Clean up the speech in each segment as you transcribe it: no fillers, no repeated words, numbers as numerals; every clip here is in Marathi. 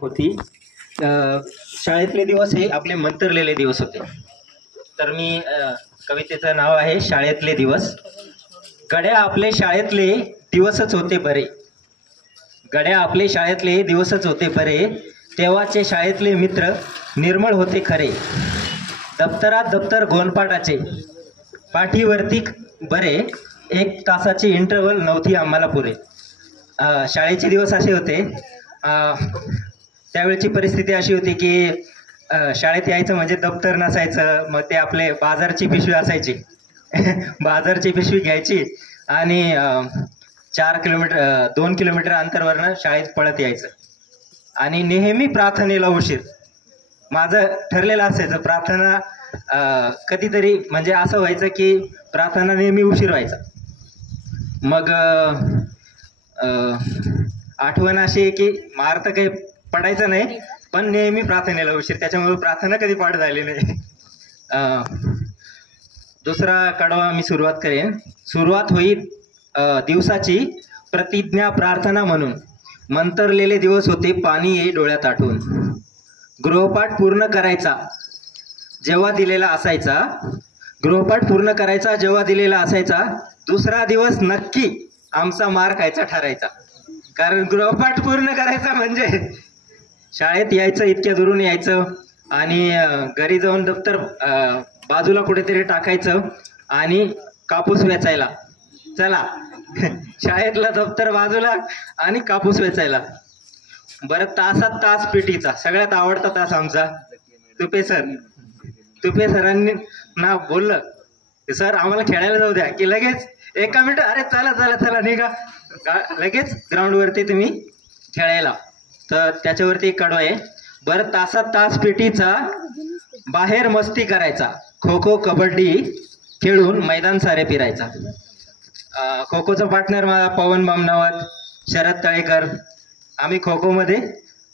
होती. अ, शाळेतले दिवस हे आपले मंतरलेले दिवस होते. तर मी कवितेचं नाव आहे शाळेतले दिवस. गड्या आपले शाळेतले दिवसच होते बरे. गड्या आपले शाळेतले दिवसच होते बरे. तेव्हाचे शाळेतले मित्र निर्मळ होते खरे. दप्तरात दप्तर गोनपाटाचे, पाठीवरती बरे. 1 तासाची इंटरव्हल नव्हती आम्हाला पुरे. शाळेचे दिवस असे होते. त्यावेळची परिस्थिती अशी होती की शाळेत यायचं म्हणजे दप्तर नसायचं. मग ते आपले बाजारची पिशवी असायची. बाजारची पिशवी घ्यायची आणि 2 किलोमीटर अंतरवरनं शाळेत पळत यायचं. आणि नेहमी प्रार्थनेला उशीर. माझं ठरलेलं असायचं प्रार्थना कधीतरी म्हणजे असं व्हायचं की प्रार्थना नेहमी उशीर व्हायचा. मग आठवण अशी आहे की मार तर काही पडायचं नाही, पण नेहमी प्रार्थनेला उशीर. त्याच्यामुळे प्रार्थना कधी पाठ झाली नाही. दुसरा कडवा मी सुरुवात करेन. सुरुवात होईल दिवसाची प्रतिज्ञा प्रार्थना म्हणून. मंतरलेले दिवस होते पाणी येई डोळ्यात आठवून. गृहपाठ पूर्ण करायचा जेव्हा दिलेला असायचा. गृहपाठ पूर्ण करायचा जेव्हा दिलेला असायचा. दुसरा दिवस नक्की आमचा मार खायचा ठरायचा. कारण गृहपाठ पूर्ण करायचा म्हणजे शाळेत यायचं, इतक्या दुरून यायचं आणि घरी जाऊन दप्तर बाजूला कुठेतरी टाकायचं आणि कापूस वेचायला. चला शाळेतलं दप्तर बाजूला आणि कापूस वेचायला. बरं, तासात तास पिटीचा सगळ्यात आवडता तास आमचा. तुपे सरांनी ना बोललं सर आम्हाला खेळायला जाऊ द्या की लगेच 1 मिनिट, अरे चला चला चला निघा, लगेच ग्राउंडवरती तुम्ही खेळायला. तर त्याच्यावरती एक कडवा आहे. बरं, तासात तास पिटीचा बाहेर मस्ती करायचा. खो खो कबड्डी खेळून मैदान सारे फिरायचा. खो खोचा पार्टनर मला पवन बामनावत, शरद तळेकर. आम्ही खो खोमध्ये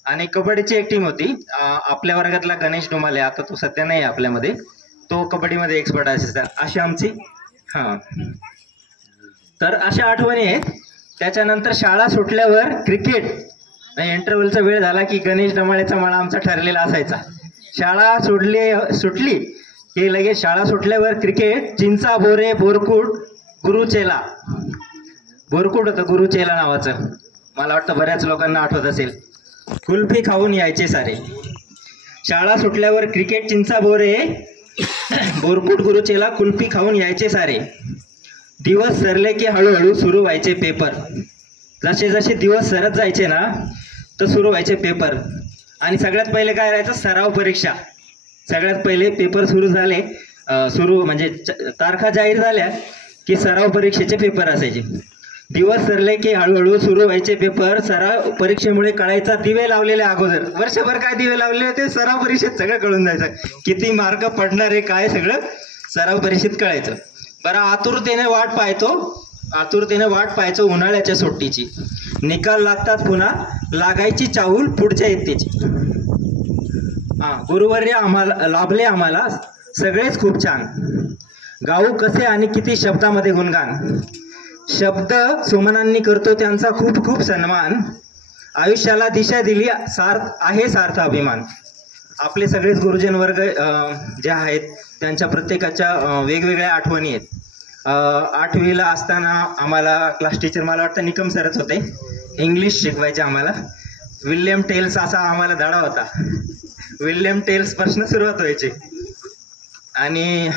आणि कबड्डीची एक टीम होती. आपल्या वर्गातला गणेश डोमाले, आता तो सध्या नाही आपल्यामध्ये, तो कबड्डीमध्ये एक्सपर्ट असायचा. अशी आमची तर अशा आठवणी आहेत. त्याच्यानंतर शाळा सुटल्यावर क्रिकेट. इंटरव्हलचा वेळ झाला की गणेश डमाळेचा मळा आमचा ठरलेला असायचा. शाळा सुटली की लगेच शाळा सुटल्यावर क्रिकेट. चिंचा बोरे बोरकुट गुरुचेला. बोरकुट होतं गुरुचेला नावाचं, मला वाटतं बऱ्याच लोकांना आठवत असेल. कुल्फी खाऊन यायचे सारे. शाळा सुटल्यावर क्रिकेट, चिंचा बोरे बोरकुट गुरुचेला, कुल्फी खाऊन यायचे सारे. दिवस सरले की हळूहळू सुरू व्हायचे पेपर. जसे जसे दिवस सरत जायचे ना तर सुरू व्हायचे पेपर. आणि सगळ्यात पहिले काय राहायचं, सराव परीक्षा. सगळ्यात पहिले पेपर सुरू झाले, म्हणजे तारखा जाहीर झाल्या की सराव परीक्षेचे पेपर असायचे. दिवस सरले की हळूहळू सुरू व्हायचे पेपर. सराव परीक्षेमुळे कळायचा दिवे लावलेले अगोदर. वर्षभर काय दिवे लावलेले ते सराव परीक्षेत सगळं कळून जायचं. किती मार्क पडणार आहे काय सगळं सराव परीक्षेत कळायचं. बरं, आतुरतेने वाट पाहायचो उन्हाळ्याच्या सुट्टीची. निकाल लागतात पुन्हा लागायची चाहूल पुढच्या इयत्तेची. गुरुवर्य लाभले आम्हाला सगळेच खूप छान. गाऊ कसे आणि किती शब्दामध्ये गुणगान. शब्द सुमनांनी करतो त्यांचा खूप खूप सन्मान. आयुष्याला दिशा दिली आहे सार्थ अभिमान. आपले सगळेच गुरुजन वर्ग जे आहेत त्यांच्या प्रत्येकाच्या वेगवेगळ्या आठवणी आहेत. 8वीला असताना आम्हाला क्लास टीचर मला वाटतं निकम सरच होते. इंग्लिश शिकवायचे आम्हाला. विल्यम टेल्स असा आम्हाला धडा होता. विल्यम टेल्स पासून सुरुवात व्हायची. आणि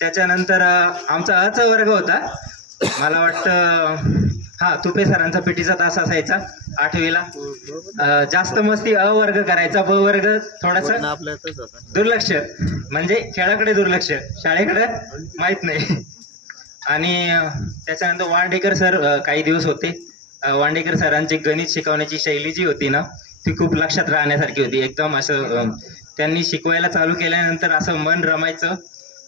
त्याच्यानंतर आमचा अचा वर्ग होता. मला वाटतं तुपे सरांचा पिटीचा तास असायचा 8वीला. जास्त मस्ती अ वर्ग करायचा. ब वर्ग थोडासा दुर्लक्ष, म्हणजे खेळाकडे दुर्लक्ष, शाळेकडे माहित नाही. आणि त्याच्यानंतर वांडेकर सर काही दिवस होते. वांडेकर सरांची गणित शिकवण्याची शैली जी होती ना ती खूप लक्षात राहण्यासारखी होती. एकदम असं त्यांनी शिकवायला चालू केल्यानंतर असं मन रमायचं.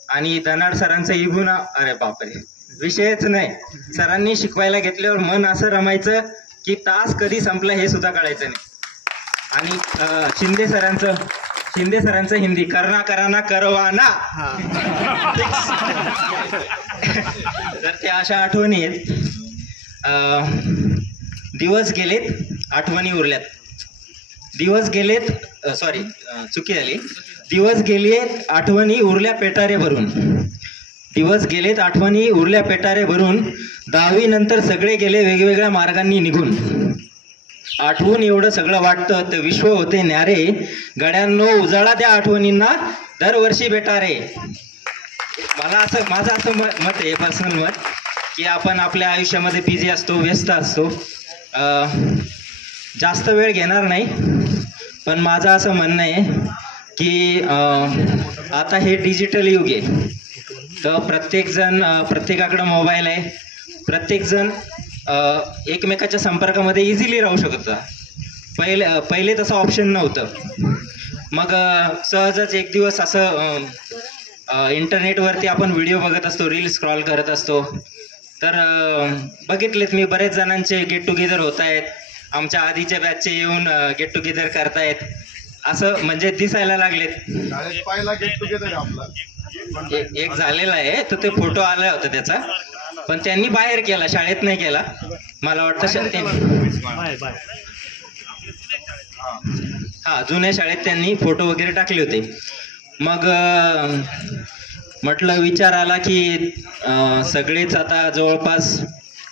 आणि धनाड सरांचं इगुना, अरे बापरे विषयच नाही. सरांनी शिकवायला घेतल्यावर मन असं रमायचं की तास कधी संपला हे सुद्धा कळायचं नाही. आणि शिंदे सरांचं हिंदी, करना कराना करवाना. तर त्या अशा आठवणी आहेत. दिवस गेलेत, आठवणी उरल्यात. दिवस गेलेत सॉरी चुकी झाली. दिवस गेलेत आठवणी उरल्या पेटारे भरून. दिवस गेलेत आठवणी उरल्या पेटारे भरून. 10वी नंतर सगळे गेले वेगवेगळ्या मार्गांनी निघून. आठवून एवढं सगळं वाटतं तर विश्व होते न्यारे. गड्यांनो उजाळा त्या आठवणींना दरवर्षी भेटारे. माझं असं मत आहे, पर्सनल मत, की आपण आपल्या आयुष्यामध्ये बिझी असतो, व्यस्त असतो, जास्त वेळ घेणार नाही. पण माझं असं म्हणणं आहे की आता हे डिजिटल युग आहे, तर प्रत्येकजण प्रत्येकाकडं मोबाईल आहे. प्रत्येकजण एकमेकाच्या संपर्कामध्ये इझिली राहू शकतो. पहिले तसं ऑप्शन नव्हतं. मग सहजच एक दिवस असं इंटरनेटवरती आपण व्हिडिओ बघत असतो, रील स्क्रॉल करत असतो, तर बघितलेत मी बरेच जणांचे गेट टुगेदर होत आहेत. आमच्या आधीच्या बॅचचे येऊन गेट टुगेदर करतायत, असं म्हणजे दिसायला लागलेत. एक झालेला आहे, तर ते फोटो आला होता त्याचा, पण त्यांनी बाहेर केला, शाळेत नाही केला. मला वाटतं हा जुन्या शाळेत त्यांनी फोटो वगैरे टाकले होते. मग म्हटलं विचार आला की सगळेच आता जवळपास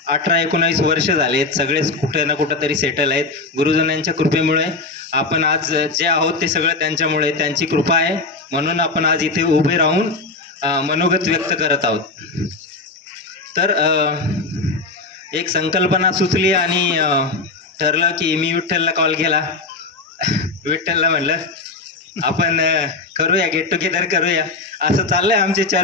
18-19 वर्ष झालेत, सगळेच कुठे ना कुठं तरी सेटल आहेत. गुरुजनांच्या कृपेमुळे आपण आज जे आहोत ते सगळं त्यांच्यामुळे, त्यांची कृपा आहे, म्हणून आपण आज इथे उभे राहून मनोगत व्यक्त करत आहोत. तर एक संकल्पना सुचली आणि ठरलं की मी विठ्ठलला कॉल केला. विठ्ठलला म्हणलं आपण करूया, गेट टुगेदर करूया. असं चाललंय आमची चर्चा.